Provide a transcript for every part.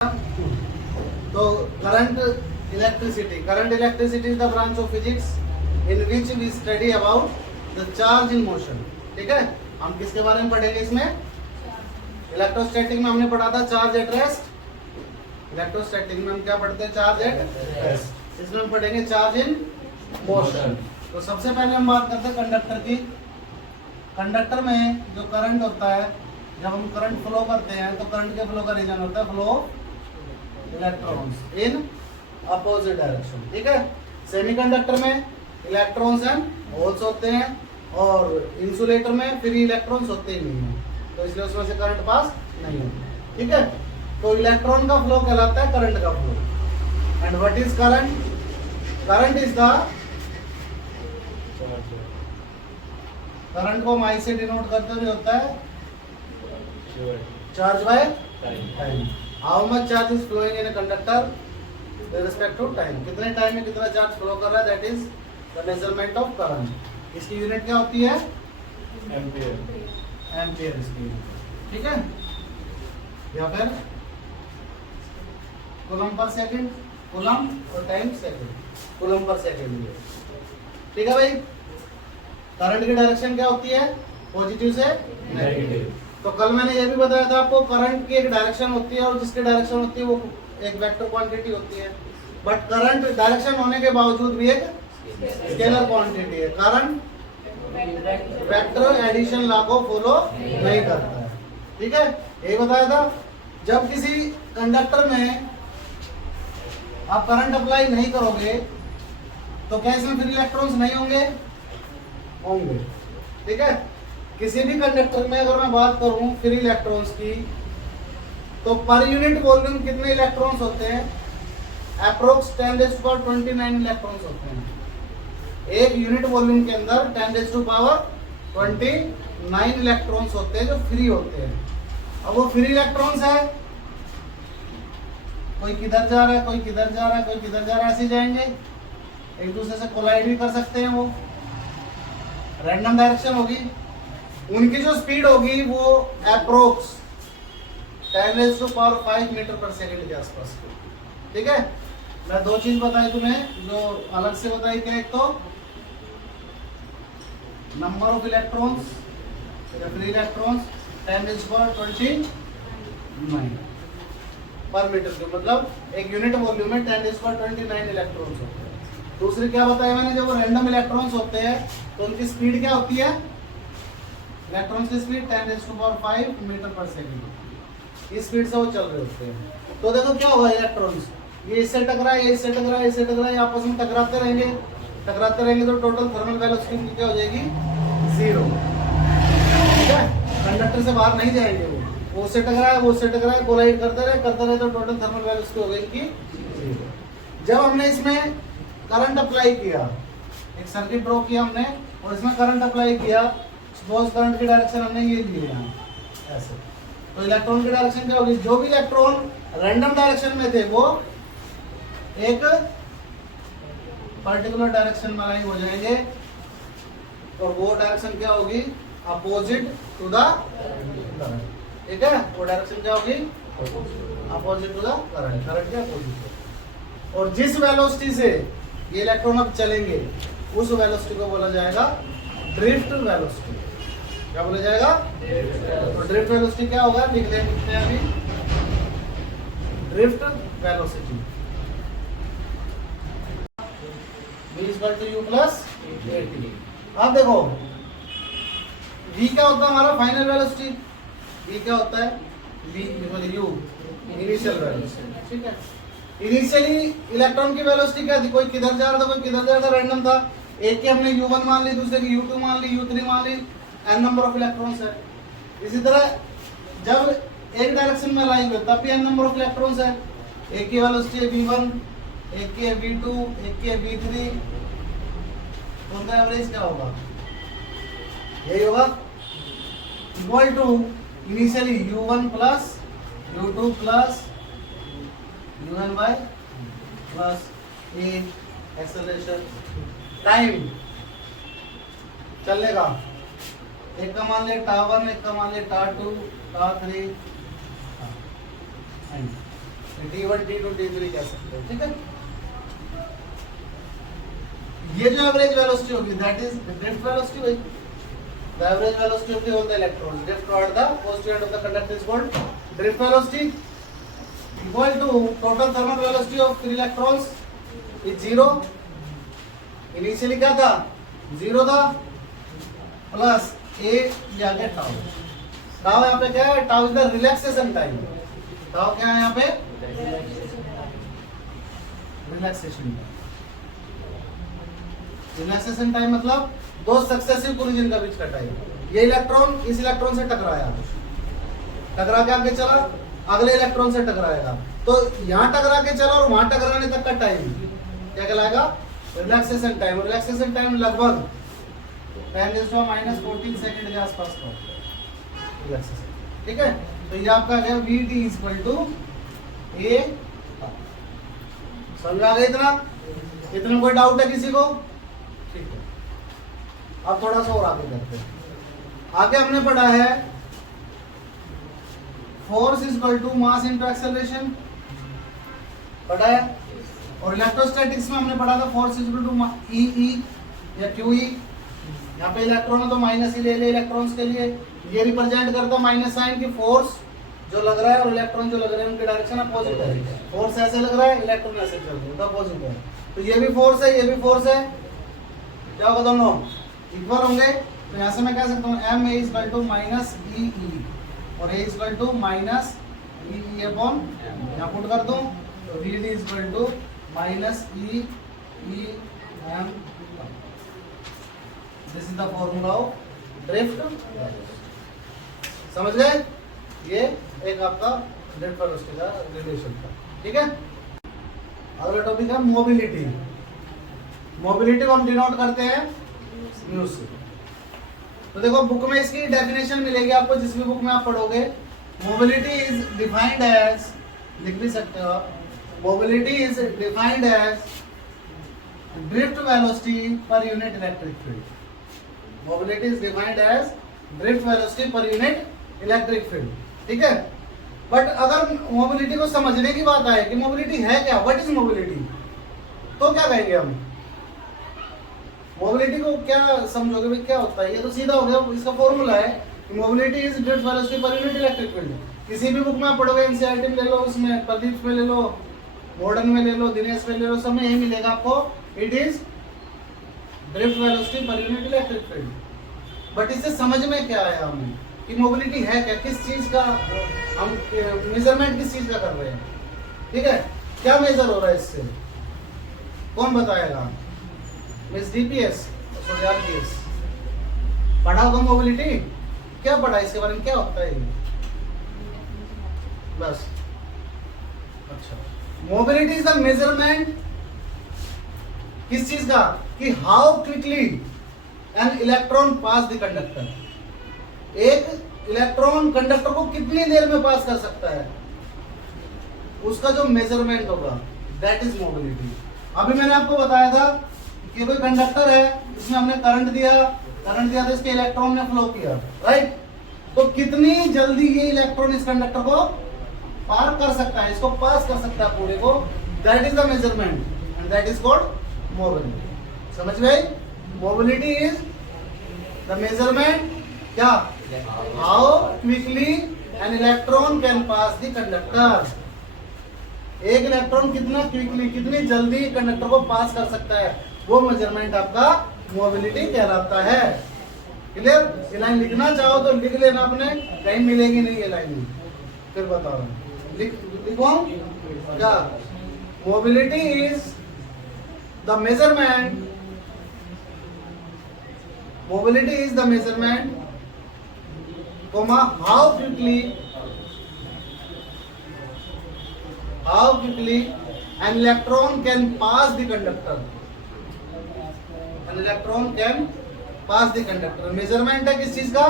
तो current electricity is the branch of physics in which we study about the charge in motion. ठीक है, हम किसके बारे में पढ़ेंगे इसमें? इलेक्ट्रोस्टैटिक में हमने पढ़ा था चार्ज एट रेस्ट। इलेक्ट्रोस्टैटिक में हम क्या पढ़ते हैं? Charge at rest. इसमें हम पढ़ेंगे चार्ज इन मोशन। तो सबसे पहले हम बात करते हैं कंडक्टर की। कंडक्टर में जो करंट होता है, जब हम करंट फ्लो करते हैं तो करंट के फ्लो का रीजन होता है flow electrons in opposite direction. ठीक है, सेमीकंडक्टर में इलेक्ट्रॉन्स एंड होल्स होते हैं और इंसुलेटर में फ्री इलेक्ट्रॉन्स होते ही नहीं है, तो इसलिए उसमें से करंट पास नहीं होता। ठीक है, तो इलेक्ट्रॉन का फ्लो कहलाता है करंट का flow. And what is current? Current is the, current को हम आई से डिनोट करते हुए होता है charge by time. How much charge is flowing in a conductor with respect to time. कितने टाइम में कितना चार्ज फ्लो कर रहा है, that is the measurement of current. इसकी यूनिट क्या होती है? एम्पियर। एम्पियर इसकी यूनिट। ठीक है, या फिर कूलम पर सेकंड, कूलम और time second, coulomb per second. ठीक है भाई, करंट की डायरेक्शन क्या होती है? पॉजिटिव से नेगेटिव। तो कल मैंने ये भी बताया था आपको, करंट की एक डायरेक्शन होती है और जिसकी डायरेक्शन होती है वो एक वेक्टर क्वांटिटी होती है। बट करंट डायरेक्शन होने के बावजूद भी एक स्केलर क्वांटिटी है। करंट वेक्टर एडिशन लॉ को फॉलो नहीं करता है। ठीक है, ये बताया था। जब किसी कंडक्टर में आप करंट अप्लाई नहीं करोगे तो क्या इसमें फ्री इलेक्ट्रॉन्स नहीं होंगे? होंगे। ठीक है, किसी भी कंडक्टर में अगर मैं बात करूं फ्री इलेक्ट्रॉन्स की, तो पर यूनिट वॉल्यूम कितने इलेक्ट्रॉन्स होते हैं? अप्रोक्स 10⁻29 इलेक्ट्रॉन्स होते हैं। एक यूनिट वॉल्यूम के अंदर 10⁻29 इलेक्ट्रॉन्स होते हैं जो फ्री होते हैं। अब वो फ्री इलेक्ट्रॉन्स है, कोई किधर जा रहा है, कोई किधर जा रहा है, कोई किधर जा रहा है, ऐसे जाएंगे, एक दूसरे से कोलाइड भी कर सकते हैं। वो रैंडम डायरेक्शन होगी। उनकी जो स्पीड होगी वो अप्रोक्स 10⁵ मीटर पर सेकंड के आसपास। ठीक है, मैं दो चीज बताई तुम्हें जो अलग से बताई थी। एक तो नंबर ऑफ इलेक्ट्रॉन्स या फ्री इलेक्ट्रॉन्स 10⁻29 पर मीटर क्यूब, मतलब एक यूनिट वॉल्यूम में 10⁻29 इलेक्ट्रॉन्स होते हैं। दूसरी क्या बताया मैंने, जब वो रैंडम इलेक्ट्रॉन्स होते हैं तो उनकी स्पीड क्या होती है? इलेक्ट्रॉन्स की स्पीड 10⁵ मीटर पर सेकंड। इस स्पीड से वो चल रहे होते हैं। तो देखो क्या होगा, इलेक्ट्रॉन्स ये इससे टकरा है, ये इससे टकरा है, इससे टकरा है, आपस में टकराते रहेंगे तो टोटल थर्मल वेलोसिटी क्या हो जाएगी? 0। ठीक है, कंडक्टर से बाहर नहीं जाएंगे। वो उससे टकरा है, वो उससे टकरा है, कोलाइड करते रहे तो टोटल थर्मल वेलोसिटी हो गई कि 0। जब हमने इसमें करंट अप्लाई किया, एक सर्किट ड्रॉ किया हमने और इसमें करंट अप्लाई किया, सपोज करंट की डायरेक्शन हमने ये ली है ऐसे, तो इलेक्ट्रॉन की डायरेक्शन क्या होगी? जो भी इलेक्ट्रॉन रैंडम डायरेक्शन में थे वो एक पर्टिकुलर डायरेक्शन में अलाइन हो जाएंगे और वो डायरेक्शन क्या होगी? Opposite to the current. ठीक है, वो डायरेक्शन क्या होगी? Opposite to the current, current के अपोजिट। और जिस वेलोसिटी से ये इलेक्ट्रॉन अब चलेंगे उस वेलोसिटी को बोला जाएगा ड्रिफ्ट वेलोसिटी। क्या बोला जाएगा? तो ड्रिफ्ट वेलोसिटी क्या होगा? लिख लेते हैं अभी, drift velocity v = u + at। अब देखो v क्या होता है हमारा फाइनल वेलोसिटी? v क्या होता है? v u initial velocity. ठीक है, इनिशियली इलेक्ट्रॉन की वेलोसिटी क्या थी? कोई किधर जा रहा था, कोई किधर जा रहा था, रैंडम था। एक की हमने u1 मान ली, दूसरे की u2 मान ली, u3 मान ली, n नंबर ऑफ इलेक्ट्रॉन्स है। इसी तरह जब एक डायरेक्शन में अलाइन हुए तब भी n नंबर ऑफ इलेक्ट्रॉन्स है। एक की वेलोसिटी है v1, एक की है v2, एक की है v3, तो उनका एवरेज क्या होगा? यही होगा, equal to initially u1 + u2 + u1 + a acceleration time चलने का। एक का मान लिया τ1, एक का मान लिया τ2, τ3, T1 T2 T3 कह सकते हो, ठीक है। ये जो एवरेज वेलोसिटी होगी दैट इज ड्रिफ्ट वेलोसिटी भाई। The average velocity of the all the electrons drift toward the positive end of the conductor is called drift velocity equal to total thermal velocity of free electrons is 0। Initially क्या था 0 था plus ए या के tau. Tau यहाँ पे क्या है, tau is the relaxation time. Tau क्या है यहाँ पे, रिलैक्सेशन टाइम। रिलैक्सेशन टाइम मतलब दो सक्सेसिव कोलिजन का बीच का टाइम। ये इलेक्ट्रॉन इस इलेक्ट्रॉन से टकराया, टकरा के आगे चला, अगले इलेक्ट्रॉन से टकराएगा, तो यहाँ टकरा के चला और वहां टकराने तक का टाइम क्या कहलाएगा, रिलैक्सेशन टाइम। रिलैक्सेशन टाइम लगभग 10⁻⁻14 सेकंड के आसपास का रिलैक्सेशन, ठीक है। तो ये आपका है Vt इक्वल टू ए। समझ आ गया इतना? इतना कोई डाउट है किसी को? ठीक है, अब थोड़ा सा और आगे करते हैं। आगे हमने पढ़ा है force equal to mass into acceleration, पढ़ा है। और इलेक्ट्रोस्टैटिक्स में हमने पढ़ा था फोर्स इक्वल टू ई या क्यू ई। यहाँ पे इलेक्ट्रॉन है तो माइनस ही ले ले इलेक्ट्रॉन्स के लिए। ये रिप्रेजेंट करता है माइनस साइन की फोर्स जो लग रहा है और इलेक्ट्रॉन जो लग रहे हैं उनके डायरेक्शन अपोजिट है। फोर्स ऐसे लग रहा है, इलेक्ट्रॉन ऐसे चल रहे हैं, अपोजिट है। तो ये भी फोर्स है, ये भी फोर्स है, क्या होगा, दोनों इक्वल होंगे। तो यहाँ से मैं कह सकता हूँ M A equal to minus E E और A equal to minus E E upon, यहाँ पुट कर दूँ तो V D equal to minus E E M. This is the formula of drift. समझ गए? ये एक आपका ड्रिफ्ट वेलोसिटी का रिलेशन था, ठीक है। अगला टॉपिक है मोबिलिटी। मोबिलिटी को हम डिनोट करते हैं म्यू से। तो देखो बुक में इसकी डेफिनेशन मिलेगी आपको, जिस भी बुक में आप पढ़ोगे। मोबिलिटी इज डिफाइंड एज, लिख भी सकते हो आप, mobility is defined as drift velocity per unit electric field. Mobility is defined as drift velocity per unit electric field, ठीक है। बट अगर मोबिलिटी को समझने की बात आए कि मोबिलिटी है क्या, व्हाट इज मोबिलिटी, तो क्या कहेंगे हम? मोबिलिटी को क्या समझोगे भाई, क्या होता है? ये तो सीधा हो गया, इसका फॉर्मूला है mobility is drift velocity per unit electric field. किसी भी बुक में आप पढ़ोगे, एनसीईआरटी में ले लो, उसमें प्रदीप में ले लो, मॉडर्न में ले लो, दिनेश में ले लो, सब में यही मिलेगा आपको, it is drift velocity per unit electric field. But इससे समझ में क्या आया हमें कि मोबिलिटी है क्या, किस चीज का हम मेजरमेंट किस चीज का कर रहे हैं, ठीक है। क्या मेजर हो रहा है इससे, कौन बताएगा? मिस डीपीएस, सॉरी आरपीएस पढ़ा होगा मोबिलिटी, क्या पढ़ा इसके बारे में, क्या होता है ये? बस अच्छा, मोबिलिटी इज द मेजरमेंट किस चीज का, कि how quickly an electron pass the conductor. एक इलेक्ट्रॉन कंडक्टर को कितनी देर में पास कर सकता है, उसका जो मेजरमेंट होगा, दैट इज मोबिलिटी। अभी मैंने आपको बताया था कि कोई कंडक्टर है, इसमें हमने करंट दिया तो इसके इलेक्ट्रॉन ने फ्लो किया, राइट। तो कितनी जल्दी ये इलेक्ट्रॉन इस कंडक्टर को पार कर सकता है, इसको पास कर सकता है पूरे को, that is the measurement and that is called mobility. समझ गए? मोबिलिटी इज द मेजरमेंट, क्या, how quickly an electron can pass the conductor. एक इलेक्ट्रॉन कितना क्विकली, कितनी जल्दी कंडक्टर को पास कर सकता है, वो मेजरमेंट आपका मोबिलिटी कहलाता है। क्लियर? ये लाइन लिखना चाहो तो लिख लेना, अपने कहीं मिलेगी नहीं ये लाइन, फिर बताओ, लिखो क्या, mobility is the measurement, mobility is the measurement, how quickly an electron can pass the conductor, an electron can pass the conductor। Measurement है किस चीज का,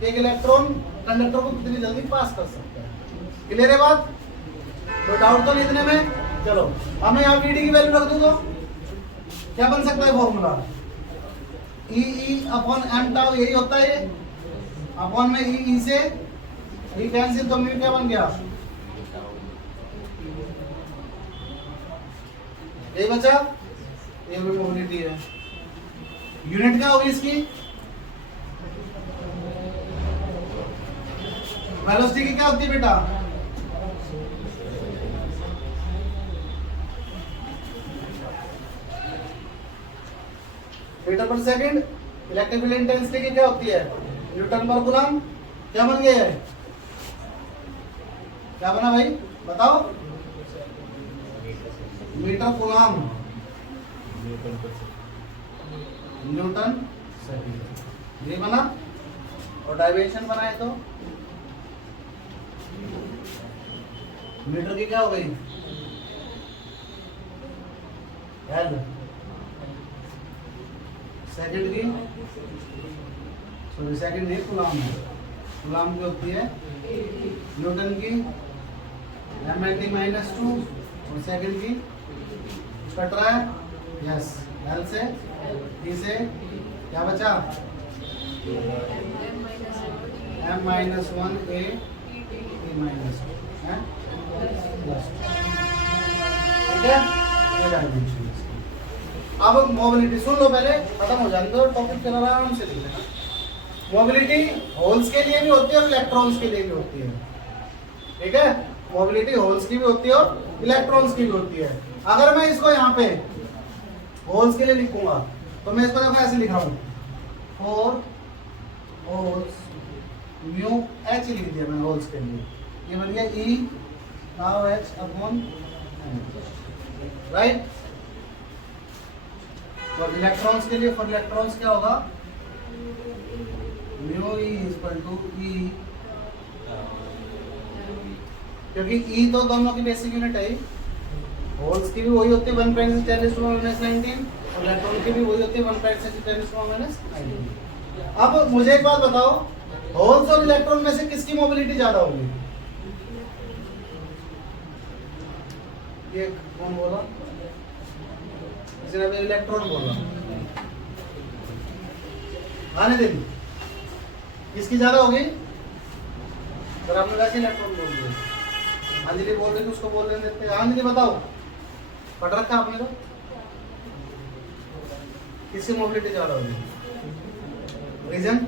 कि एक इलेक्ट्रॉन कंडक्टर को कितनी जल्दी पास कर सकता है। क्लियर है बात? तो डाउट तो नहीं इतने में? चलो अब मैं यहाँ वीडी की वैल्यू रख दूं तो क्या बन सकता है formula, e upon m tau, यही होता है। अपॉन में ई से ई कैंसिल, तो म्यू क्या बन गया, ये बचा, ये भी मोबिलिटी है। यूनिट क्या होगी इसकी? वेलोसिटी की क्या होती है बेटा? मीटर पर सेकंड। इलेक्ट्रिक फील्ड इंटेंसिटी की क्या होती है? न्यूटन पर कूलम। क्या बन गया है? क्या बना भाई बताओ? मीटर कूलम न्यूटन सेकंड, ये बना। और डायमेंशन बनाए तो मीटर की क्या हो गई? एल। सेकंड की सॉरी सेकंड नहीं, कूलम है। कूलम की होती है न्यूटन की m/t -2 और सेकंड की कट रहा है यस एल से टी से क्या बचा? m-1 a t-2 है प्लस, ठीक है। ये डायमेंशन। अब मोबिलिटी सुन लो पहले, खत्म हो जाने दो टॉपिक, चल आराम से लिख लेना। मोबिलिटी होल्स के लिए भी होती है और इलेक्ट्रॉन्स के लिए भी होती है, ठीक है। मोबिलिटी होल्स की भी होती है और इलेक्ट्रॉन्स की भी होती है। अगर मैं इसको यहाँ पे होल्स के लिए लिखूंगा तो मैं इसको देखो ऐसे लिख रहा हूँ, 4 होल्स म्यू एच लिख दिया मैंने होल्स के लिए, ये बन गया ई नाउ एच अपॉन राइट। और इलेक्ट्रॉन्स के लिए, फॉर इलेक्ट्रॉन्स क्या होगा? म्यू ई इक्वल टू ई, क्योंकि ई तो दोनों की बेसिक यूनिट है। होल्स की भी वही होती है 1.6 × 10⁻19 और इलेक्ट्रॉन की भी वही होती है 1.6 × 10⁻19। अब मुझे एक बात बताओ, होल्स और इलेक्ट्रॉन में से किसकी मोबिलिटी ज्यादा होगी? ये कौन बोला? किसी ने इलेक्ट्रॉन बोला, आने दे। किसकी ज्यादा होगी? सर आपने वैसे इलेक्ट्रॉन बोल दिया, अंजलि बोल रही थी उसको बोलने देते। अंजलि बताओ, पढ़ रखा आपने तो, किसकी मोबिलिटी ज्यादा होगी? रीजन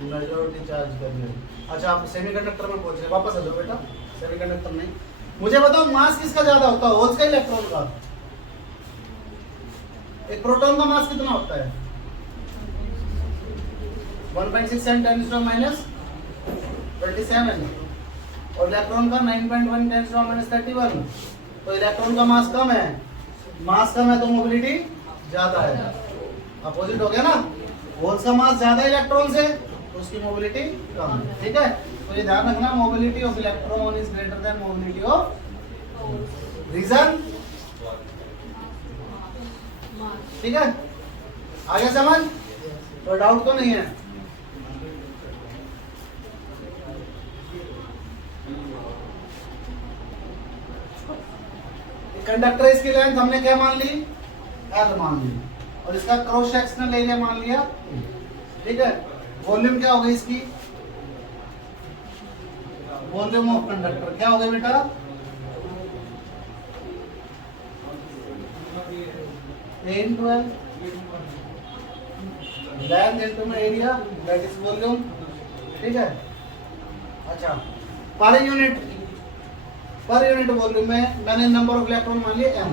मेजॉरिटी चार्ज करने। अच्छा आप सेमीकंडक्टर में पहुंच रहे, वापस आ जाओ बेटा। सेमीकंडक्टर नहीं, मुझे बताओ मास किसका ज्यादा होता है? होल्स का, इलेक्ट्रॉन का? एक प्रोटॉन का मास कितना होता है? 1.6 × 10⁻27 और इलेक्ट्रॉन का 9.1 × 10⁻31। तो इलेक्ट्रॉन का मास कम है, मास कम है तो मोबिलिटी ज्यादा है। अपोजिट हो गया ना, होल्स का मास ज्यादा है इलेक्ट्रॉन से तो उसकी मोबिलिटी कम है, ठीक है। तो ये ध्यान रखना, mobility of electron is greater than mobility of. Reason ठीक है, आगे समझ? तो डाउट तो नहीं है? कंडक्टर इसकी लेंथ हमने क्या मान ली? L मान ली, और इसका क्रॉस सेक्शनल एरिया मान लिया, ठीक है। वॉल्यूम क्या होगा इसकी? वॉल्यूम ऑफ कंडक्टर क्या होगा बेटा? लेंथ इनटू में एरिया दैट इज वॉल्यूम, ठीक है। अच्छा पर यूनिट वॉल्यूम में मैंने नंबर ऑफ इलेक्ट्रॉन मान लिए m,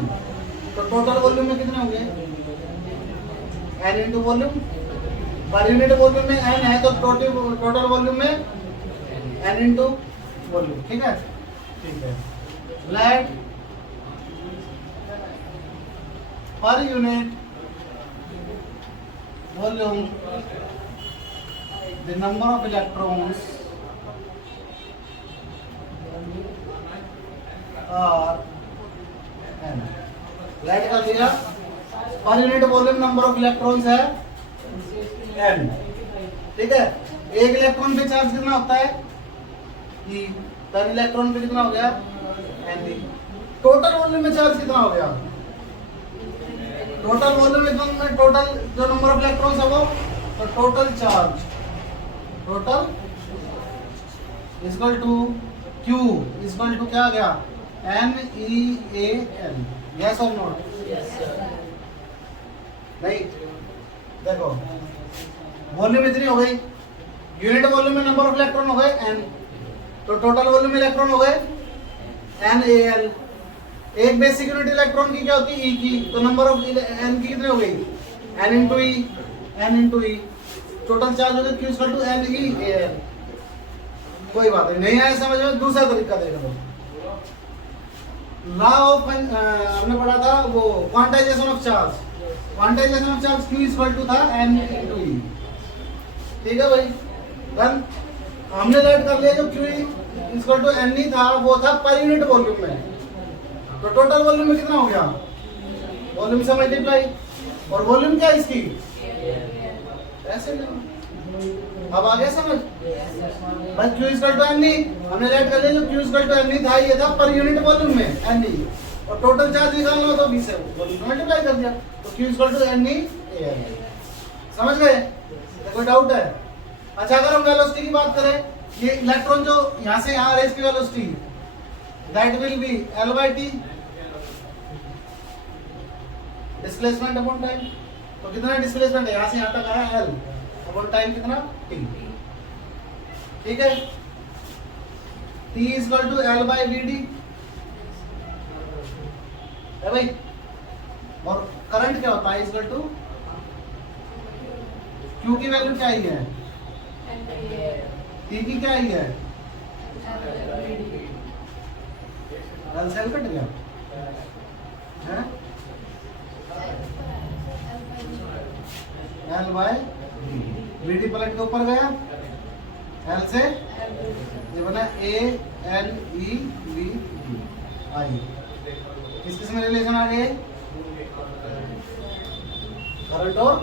तो टोटल वॉल्यूम में कितने होंगे? n into volume. Per unit volume में n है तो टोटल वॉल्यूम में n इनटू वॉल्यूम, ठीक है। ठीक है, let per unit volume the number of electrons और n लेट कर दिया। Per unit volume number of electrons है n, ठीक है। एक इलेक्ट्रॉन पे चार्ज कितना होता है? E। 10 इलेक्ट्रॉन पे कितना हो गया? n। टोटल वॉल्यूम में चार्ज कितना हो गया? टोटल वॉल्यूम में टोटल जो नंबर ऑफ इलेक्ट्रॉन्स है वो, तो total charge total equal to Q equal to क्या आ गया? NEAL, यस और नोट? राइट। देखो वॉल्यूम इतनी हो गई, यूनिट वॉल्यूम में नंबर ऑफ इलेक्ट्रॉन हो गए n, तो टोटल वॉल्यूम इलेक्ट्रॉन हो गए NaL। एक बेसिक यूनिट इलेक्ट्रॉन की क्या होती है E की, तो नंबर ऑफ n की कितनी हो गई n into E, total charge हो गया Q इक्वल टू NeAl। कोई बात नहीं आया समझ में, दूसरा तरीका देख लो। लॉ ऑफ हमने पढ़ा था वो quantization of charge, quantization of charge Q equal to था n into E। ठीक है भाई, डन। हमने लेट कर लिया जो Q इक्वल टू n था वो था पर यूनिट वॉल्यूम में, तो टोटल वॉल्यूम में कितना हो गया, वॉल्यूम से मल्टीप्लाई, और वॉल्यूम क्या है इसकी, ऐसे नहीं। अब आ गया समझ? बस Q इक्वल टू n, हमने लेट कर लिया जो Q इक्वल टू n था ये था पर यूनिट वॉल्यूम में n, और टोटल चार्ज निकालना हो तो 20 से वॉल्यूम मल्टीप्लाई कर दिया, तो Q इक्वल टू NeAl। समझ गए? कोई डाउट है? अच्छा अगर हम वेलोसिटी की बात करें, ये इलेक्ट्रॉन जो यहाँ से यहाँ रेस की velocity that will be L/T displacement upon time. तो कितना डिस्प्लेसमेंट है, यहाँ से यहाँ तक आया L अपॉन टाइम कितना T। ठीक है, T इक्वल टू L/Vd है भाई, और करंट क्या होता है इक्वल टू Q की वैल्यू क्या ही है, T की क्या ही है, L से L कट गया है, L/Vd पलट के ऊपर गया, L से ये बना ALEVD आई। किस किस में रिलेशन आ गए, करंट और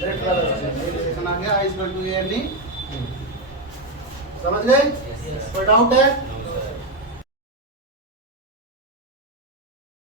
डायरेक्ट रिलेशन आ गया, I इक्वल टू ALE। समझ गए? कोई डाउट है?